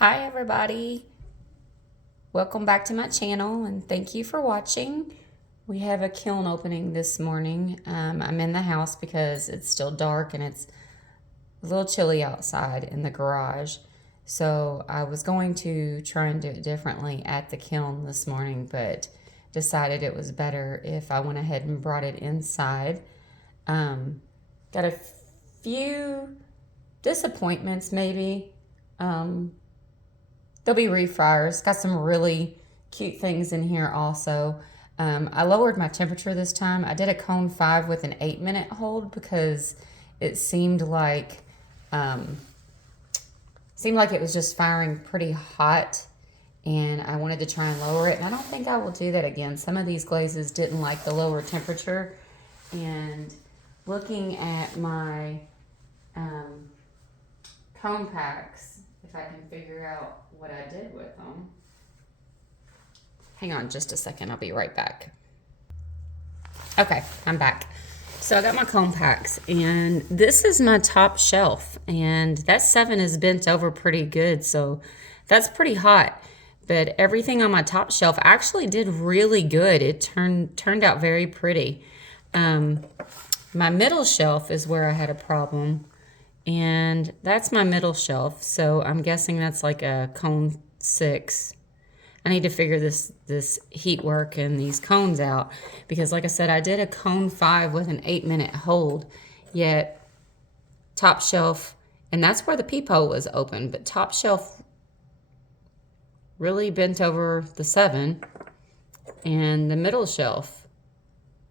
Hi everybody, welcome back to my channel and thank you for watching. We have a kiln opening this morning. I'm in the house because it's still dark and it's a little chilly outside in the garage. So I was going to try and do it differently at the kiln this morning, but decided it was better if I went ahead and brought it inside. Got a few disappointments maybe. There'll be refryers. Got some really cute things in here also. I lowered my temperature this time. I did a cone 5 with an 8-minute hold because it seemed like it was just firing pretty hot, and I wanted to try and lower it. And I don't think I will do that again. Some of these glazes didn't like the lower temperature. And looking at my cone packs, if I can figure out what I did with them. Hang on just a second, I'll be right back. Okay, I'm back. So I got my cone packs, and this is my top shelf, and that 7 is bent over pretty good, so that's pretty hot. But everything on my top shelf actually did really good. It turned out very pretty. My middle shelf is where I had a problem. And that's my middle shelf, so I'm guessing that's like a cone 6. I need to figure this heat work and these cones out, because like I said, I did a cone 5 with an 8-minute hold, yet top shelf, and that's where the peephole was open, but top shelf really bent over the 7, and the middle shelf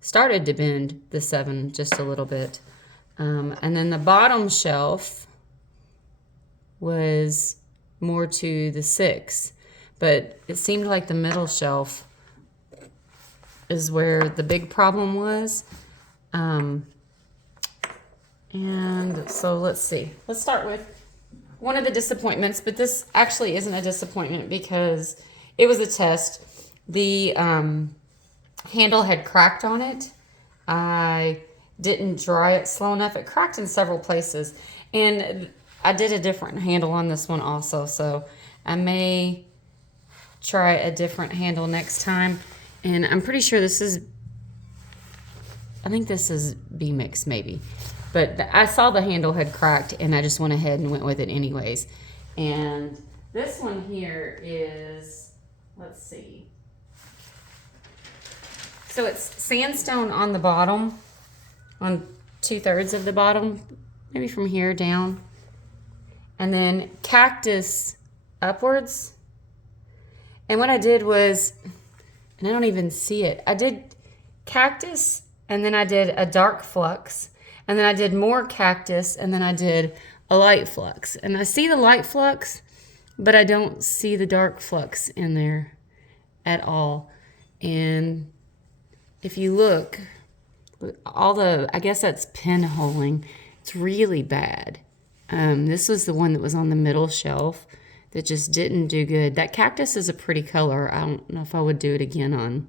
started to bend the 7 just a little bit. And then the bottom shelf was more to the 6, but it seemed like the middle shelf is where the big problem was. And so let's see. Let's start with one of the disappointments, but this actually isn't a disappointment because it was a test. The handle had cracked on it. I didn't dry it slow enough. It cracked in several places, and I did a different handle on this one also, so I may try a different handle next time. And I'm pretty sure I think this is B-Mix maybe, but I saw the handle had cracked and I just went ahead and went with it anyways. And this one here is, let's see, so it's sandstone on the bottom, on 2/3 of the bottom, maybe from here down, and then cactus upwards. And what I did was, and I don't even see it, I did cactus, and then I did a dark flux, and then I did more cactus, and then I did a light flux. And I see the light flux, but I don't see the dark flux in there at all. And if you look, I guess that's pinholing. It's really bad. This was the one that was on the middle shelf that just didn't do good. That cactus is a pretty color. I don't know if I would do it again on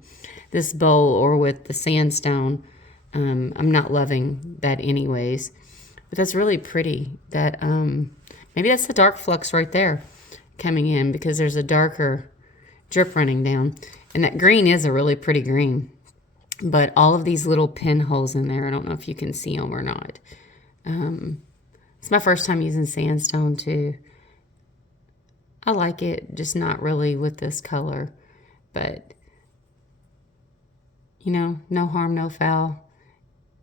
this bowl or with the sandstone. I'm not loving that anyways, but that's really pretty. That maybe that's the dark flux right there coming in, because there's a darker drip running down, and that green is a really pretty green. But all of these little pinholes in there, I don't know if you can see them or not. It's my first time using sandstone too. I like it, just not really with this color. But, you know, no harm, no foul.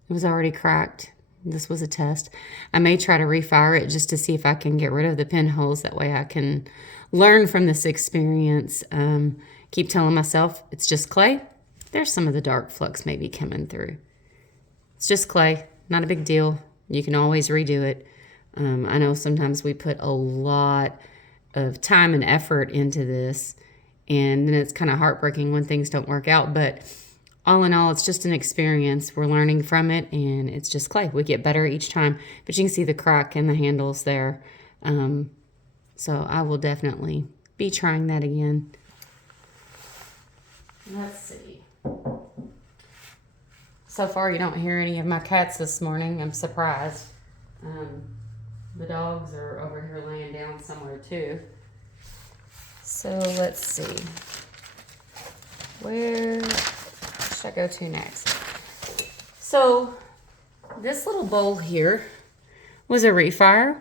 It was already cracked. This was a test. I may try to refire it just to see if I can get rid of the pinholes. That way I can learn from this experience. Keep telling myself it's just clay. There's some of the dark flux maybe coming through. It's just clay, not a big deal. You can always redo it. I know sometimes we put a lot of time and effort into this, and then it's kind of heartbreaking when things don't work out. But all in all, it's just an experience. We're learning from it, and it's just clay. We get better each time. But you can see the crack in the handles there. So I will definitely be trying that again. Let's see. So far, you don't hear any of my cats this morning. I'm surprised. The dogs are over here laying down somewhere too. So let's see. Where should I go to next? So this little bowl here was a refire,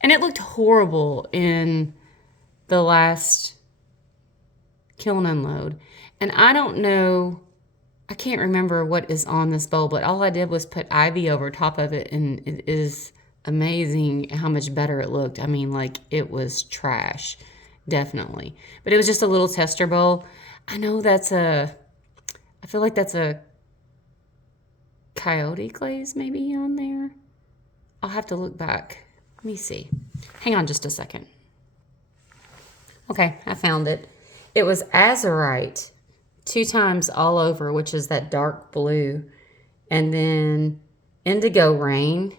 and it looked horrible in the last kiln unload. And I don't know, I can't remember what is on this bowl, but all I did was put ivy over top of it, and it is amazing how much better it looked. I mean, like, it was trash, definitely. But it was just a little tester bowl. I know I feel like that's a coyote glaze maybe on there. I'll have to look back. Let me see. Hang on just a second. Okay, I found it. It was azurite 2 times all over, which is that dark blue. And then indigo rain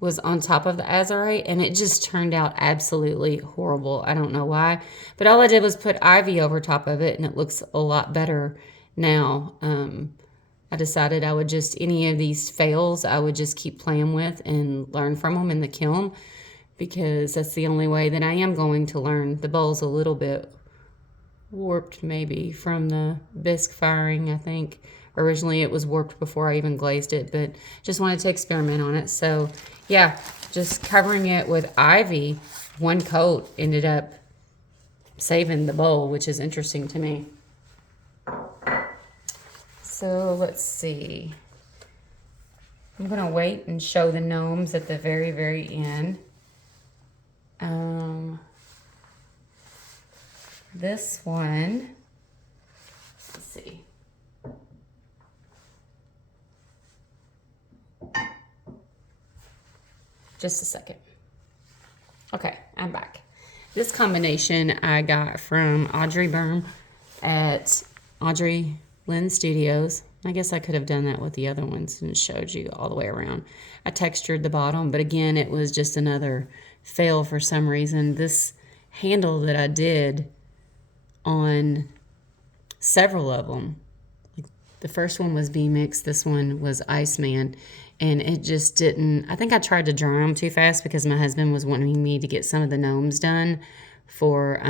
was on top of the azurite, and it just turned out absolutely horrible. I don't know why, but all I did was put ivy over top of it, and it looks a lot better now. I decided I would just, any of these fails, I would just keep playing with and learn from them in the kiln, because that's the only way that I am going to learn. The bowl's a little bit warped maybe from the bisque firing, I think. Originally it was warped before I even glazed it, but just wanted to experiment on it. So yeah, just covering it with ivy, 1 coat ended up saving the bowl, which is interesting to me. So let's see. I'm gonna wait and show the gnomes at the very, very end. This one, let's see. Just a second. Okay, I'm back. This combination I got from Audrey Burm at Audrey Lynn Studios. I guess I could have done that with the other ones and showed you all the way around. I textured the bottom, but again, it was just another fail for some reason. This handle that I did on several of them, the first one was B-Mix, this one was Iceman, and it just didn't, I think I tried to dry them too fast because my husband was wanting me to get some of the gnomes done for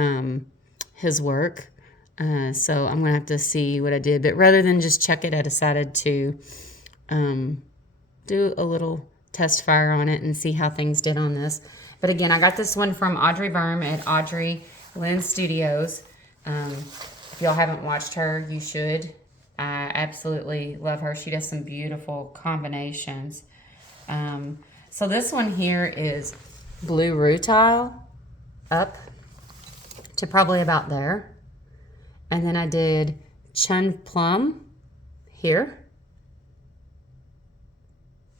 his work. So I'm going to have to see what I did. But rather than just check it, I decided to do a little test fire on it and see how things did on this. But again, I got this one from Audrey Burm at Audrey Lynn Studios. If y'all haven't watched her, you should. I absolutely love her. She does some beautiful combinations. So this one here is blue rutile up to probably about there. And then I did chun plum here.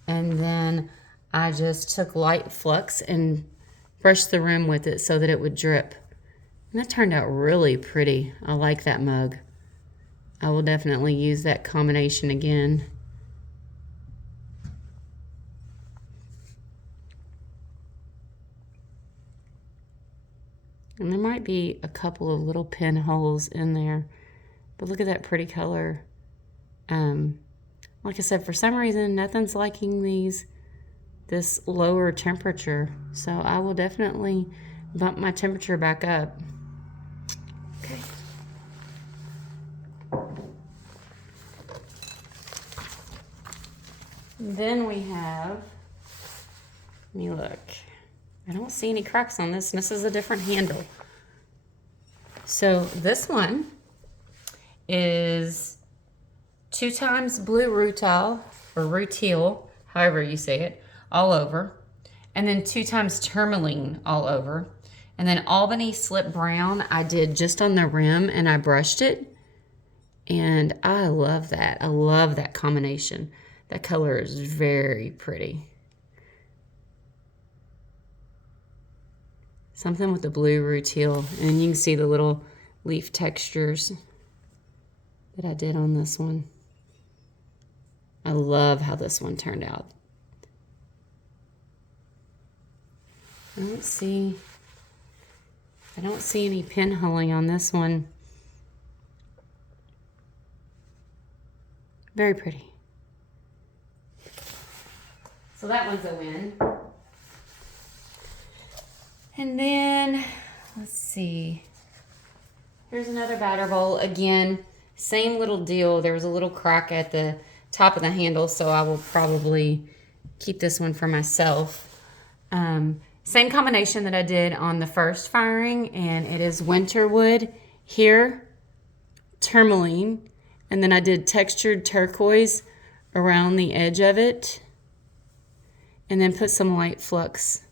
And then I just took light flux and brushed the rim with it so that it would drip. And that turned out really pretty. I like that mug. I will definitely use that combination again. And there might be a couple of little pinholes in there. But look at that pretty color. Like I said, for some reason, nothing's liking this lower temperature. So I will definitely bump my temperature back up. Okay. Then we have, let me look. I don't see any cracks on this, and this is a different handle. So this one is 2 times blue rutile, or rutile, however you say it, all over. And then 2 times tourmaline all over. And then Albany slip brown I did just on the rim, and I brushed it. And I love that. I love that combination. That color is very pretty. Something with the blue rutile. And you can see the little leaf textures that I did on this one. I love how this one turned out. I don't see any pinholing on this one. Very pretty. So that one's a win. And then, let's see. Here's another batter bowl. Again, same little deal. There was a little crack at the top of the handle, so I will probably keep this one for myself. Same combination that I did on the first firing, and it is winter wood here, tourmaline, and then I did textured turquoise around the edge of it, and then put some light flux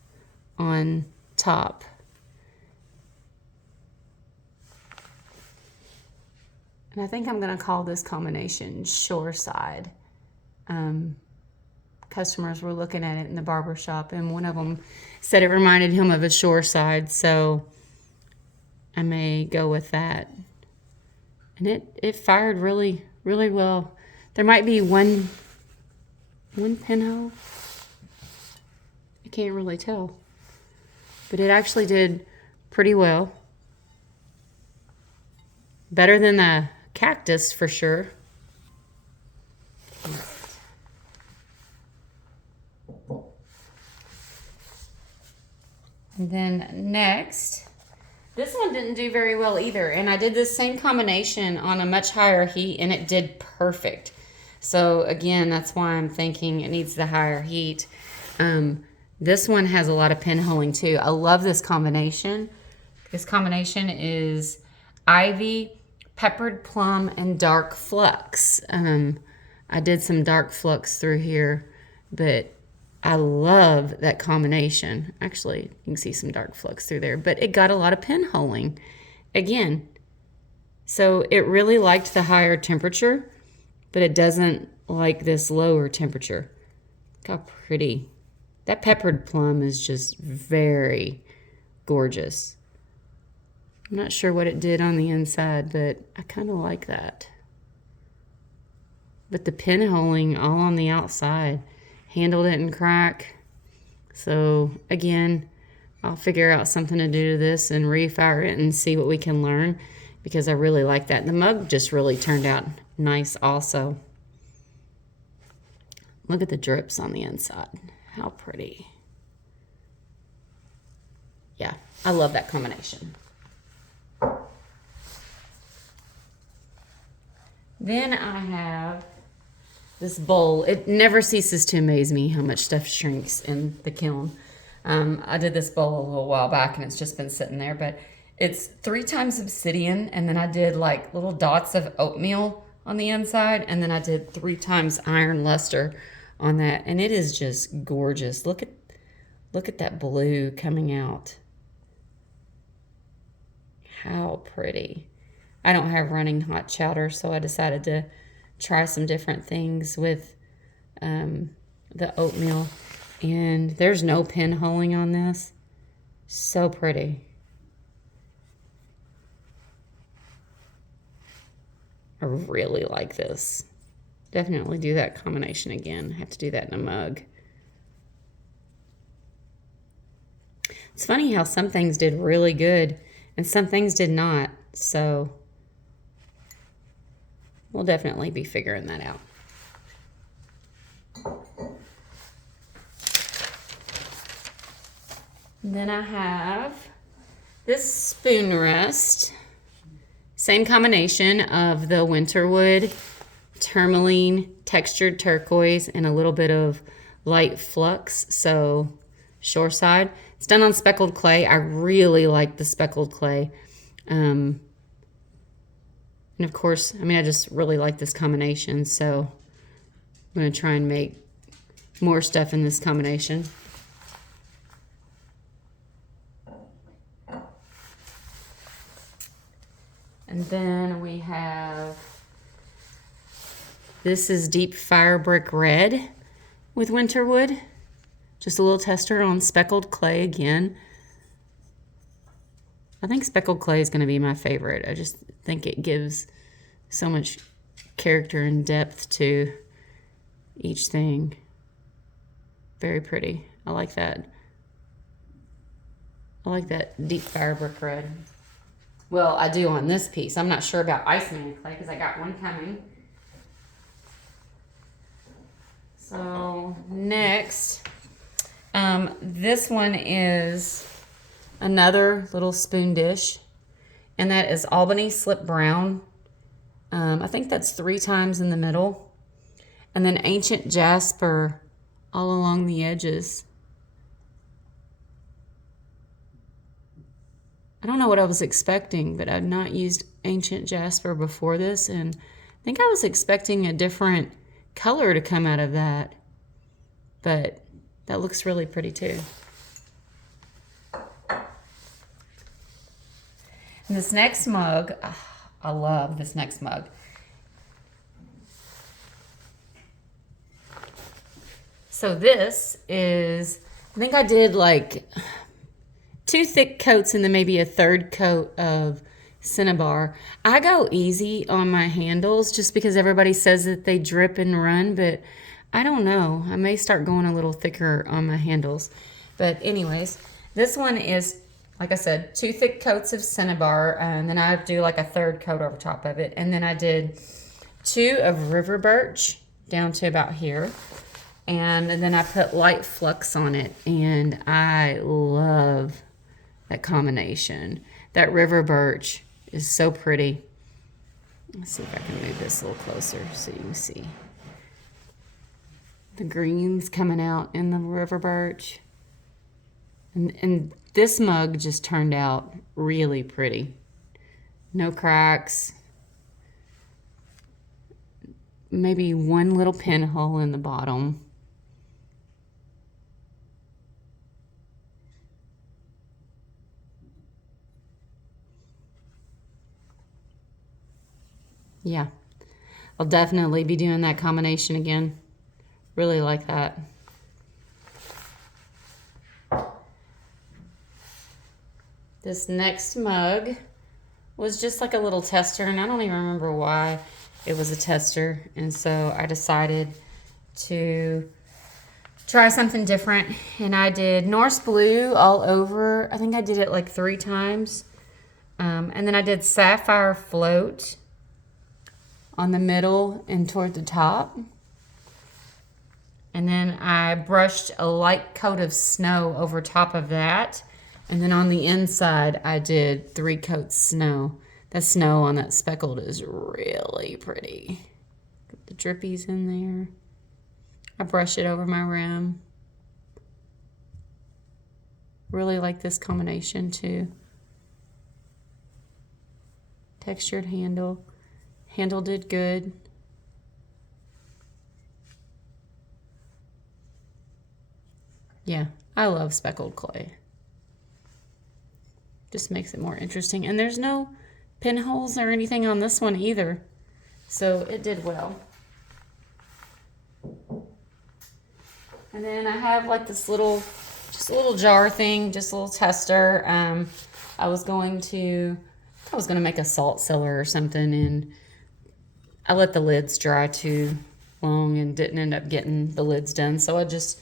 on top. And I think I'm going to call this combination Shoreside. Customers were looking at it in the barber shop, and one of them said it reminded him of a shoreside, so I may go with that. And it fired really, really well. There might be one pinhole. I can't really tell. But it actually did pretty well. Better than the cactus for sure. And then next, this one didn't do very well either. And I did this same combination on a much higher heat, and it did perfect. So again, that's why I'm thinking it needs the higher heat. This one has a lot of pinholing too. I love this combination. This combination is ivy, peppered plum, and dark flux. I did some dark flux through here, but I love that combination. Actually, you can see some dark flux through there, but it got a lot of pinholing again. So it really liked the higher temperature, but it doesn't like this lower temperature. Look how pretty. That peppered plum is just very gorgeous. I'm not sure what it did on the inside, but I kind of like that. But the pinholing all on the outside. Handle didn't crack. So again, I'll figure out something to do to this and refire it and see what we can learn, because I really like that. The mug just really turned out nice also. Look at the drips on the inside. How pretty. Yeah, I love that combination. Then I have this bowl. It never ceases to amaze me how much stuff shrinks in the kiln. I did this bowl a little while back, and it's just been sitting there, but it's 3 times obsidian, and then I did like little dots of oatmeal on the inside, and then I did 3 times iron luster on that, and it is just gorgeous. Look at that blue coming out. How pretty. I don't have running hot chowder, so I decided to try some different things with the oatmeal, and there's no pinholing on this. So pretty. I really like this. Definitely do that combination again. I have to do that in a mug. It's funny how some things did really good and some things did not, so we'll definitely be figuring that out. And then I have this spoon rest. Same combination of the winter wood, tourmaline, textured turquoise, and a little bit of light flux, so shoreside. It's done on speckled clay. I really like the speckled clay. And of course, I mean, I just really like this combination, so I'm going to try and make more stuff in this combination. And then we have, this is deep fire brick red with winter wood. Just a little tester on speckled clay again. I think speckled clay is going to be my favorite. I just think it gives so much character and depth to each thing. Very pretty. I like that. I like that deep fire brick red. Well, I do on this piece. I'm not sure about Iceman clay because I got one coming. So next, this one is another little spoon dish. and that is Albany Slip Brown. I think that's 3 times in the middle. And then Ancient Jasper all along the edges. I don't know what I was expecting, but I've not used Ancient Jasper before this, and I think I was expecting a different color to come out of that, but that looks really pretty too. And this next mug, I love this next mug. So this is, I think I did like 2 thick coats and then maybe a 3rd coat of Cinnabar. I go easy on my handles just because everybody says that they drip and run, but I don't know. I may start going a little thicker on my handles. But anyways, this one is, like I said, 2 thick coats of Cinnabar, and then I do like a 3rd coat over top of it. And then I did 2 of River Birch down to about here. And then I put light flux on it, and I love that combination. That River Birch is so pretty. Let's see if I can move this a little closer so you can see. The greens coming out in the River Birch. And this mug just turned out really pretty. No cracks. Maybe 1 little pinhole in the bottom. Yeah, I'll definitely be doing that combination again. Really like that. This next mug was just like a little tester, and I don't even remember why it was a tester. And so I decided to try something different, and I did Norse Blue all over. I think I did it like 3 times. And then I did Sapphire Float on the middle and toward the top. And then I brushed a light coat of snow over top of that. And then on the inside, I did 3 coats snow. That snow on that speckled is really pretty. Got the drippies in there. I brush it over my rim. Really like this combination too. Textured handle. Handle did good. Yeah, I love speckled clay. Just makes it more interesting. And there's no pinholes or anything on this one either. So it did well. And then I have like this little, just a little jar thing, just a little tester. I was going to make a salt cellar or something, and I let the lids dry too long and didn't end up getting the lids done. So I just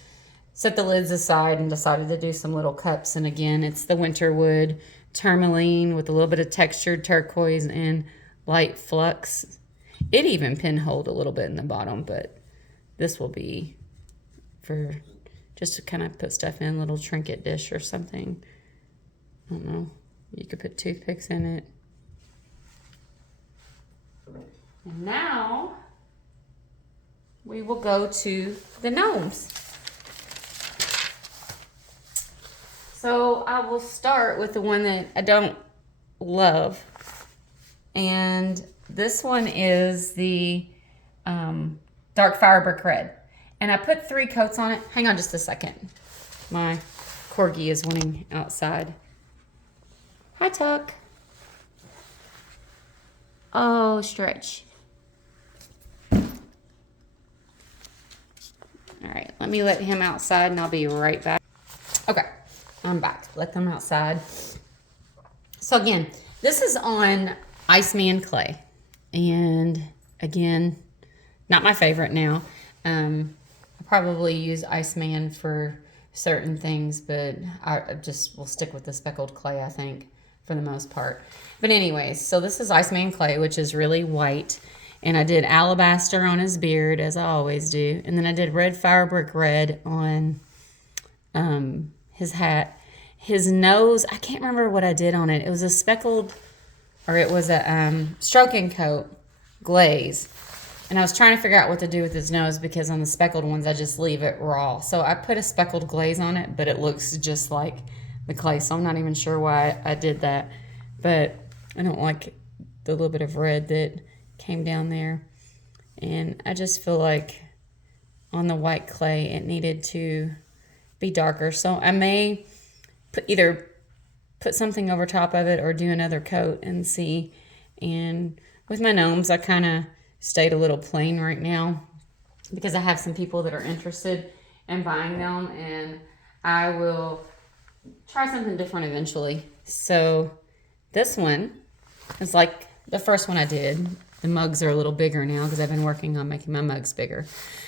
set the lids aside and decided to do some little cups. And again, it's the Winterwood tourmaline with a little bit of textured turquoise and light flux. It even pinholed a little bit in the bottom, but this will be for just to kind of put stuff in, a little trinket dish or something. I don't know. You could put toothpicks in it. And now we will go to the gnomes. So I will start with the one that I don't love. And this one is the Dark Fire Brick Red. And I put 3 coats on it. Hang on just a second. My corgi is wanting outside. Hi, Tuck. Oh, stretch. All right, let me let him outside and I'll be right back. Okay, I'm back. Let them outside. So again, this is on Iceman clay. And again, not my favorite now. I probably use Iceman for certain things, but I just will stick with the speckled clay, I think, for the most part. But anyways, so this is Iceman clay, which is really white. And I did alabaster on his beard, as I always do. And then I did red fire brick red on his hat. His nose, I can't remember what I did on it. It was a speckled or it was a stroking coat glaze. And I was trying to figure out what to do with his nose because on the speckled ones, I just leave it raw. So I put a speckled glaze on it, but it looks just like the clay. So I'm not even sure why I did that. But I don't like the little bit of red that came down there. And I just feel like on the white clay, it needed to be darker. So I may either put something over top of it or do another coat and see. And with my gnomes, I kind of stayed a little plain right now because I have some people that are interested in buying them, and I will try something different eventually. So this one is like the first one I did. The mugs are a little bigger now because I've been working on making my mugs bigger.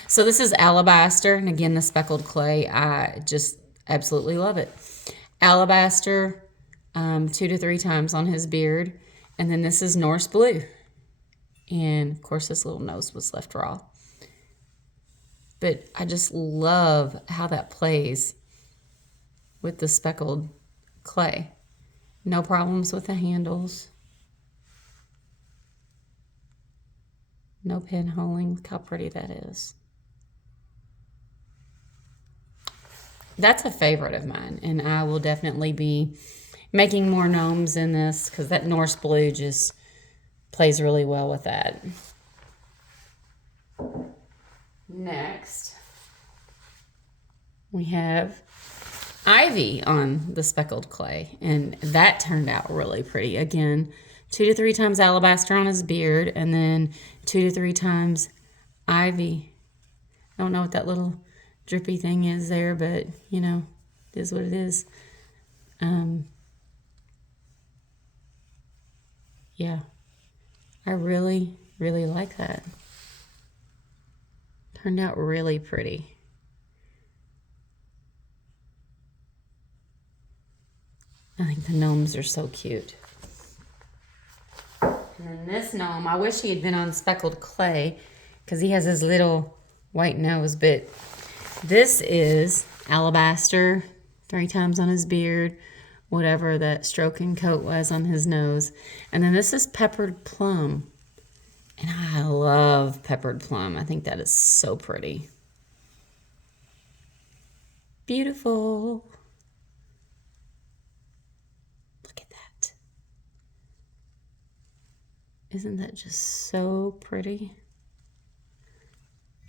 So this is alabaster, and again, the speckled clay, I just absolutely love it. Alabaster 2 to 3 times on his beard, and then this is Norse blue. And, of course, this little nose was left raw. But I just love how that plays with the speckled clay. No problems with the handles. No pinholing. Look how pretty that is. That's a favorite of mine. And I will definitely be making more gnomes in this because that Norse blue just plays really well with that. Next, we have ivy on the speckled clay, and that turned out really pretty. Again, 2 to 3 times alabaster on his beard, and then 2 to 3 times ivy. I don't know what that little drippy thing is there, but you know, it is what it is. Yeah. I really, really like that. Turned out really pretty. I think the gnomes are so cute. And then this gnome, I wish he had been on speckled clay because he has his little white nose, but this is alabaster 3 times on his beard, whatever that stroking coat was on his nose. And then this is peppered plum. And I love peppered plum. I think that is so pretty. Beautiful. Look at that. Isn't that just so pretty?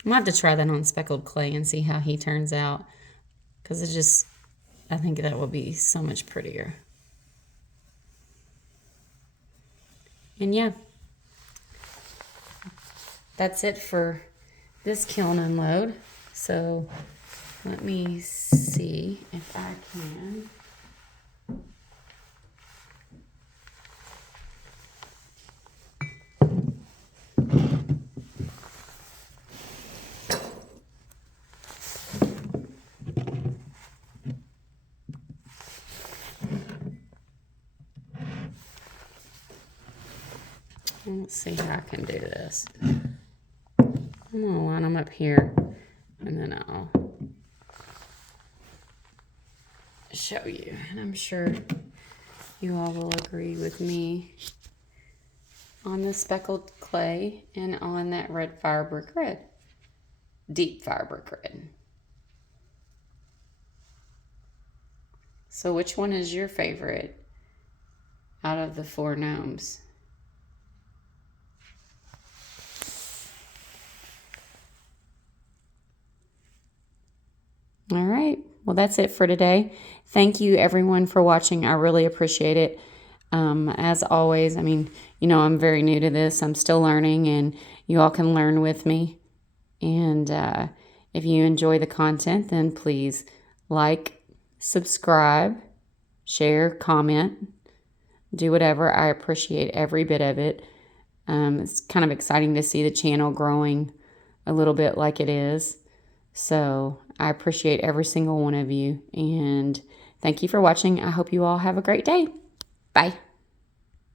I'm going to have to try that on speckled clay and see how he turns out. Because it just, I think that will be so much prettier. And yeah, that's it for this kiln unload. So let me see if I can. Let's see how I can do this. I'm going to line them up here, and then I'll show you. And I'm sure you all will agree with me on the speckled clay and on that red fire brick red. Deep fire brick red. So which one is your favorite out of the 4 gnomes? All right. Well, that's it for today. Thank you, everyone, for watching. I really appreciate it. As always, I mean, you know, I'm very new to this. I'm still learning, and you all can learn with me. And if you enjoy the content, then please like, subscribe, share, comment, do whatever. I appreciate every bit of it. It's kind of exciting to see the channel growing a little bit like it is. So I appreciate every single one of you, and thank you for watching. I hope you all have a great day. Bye.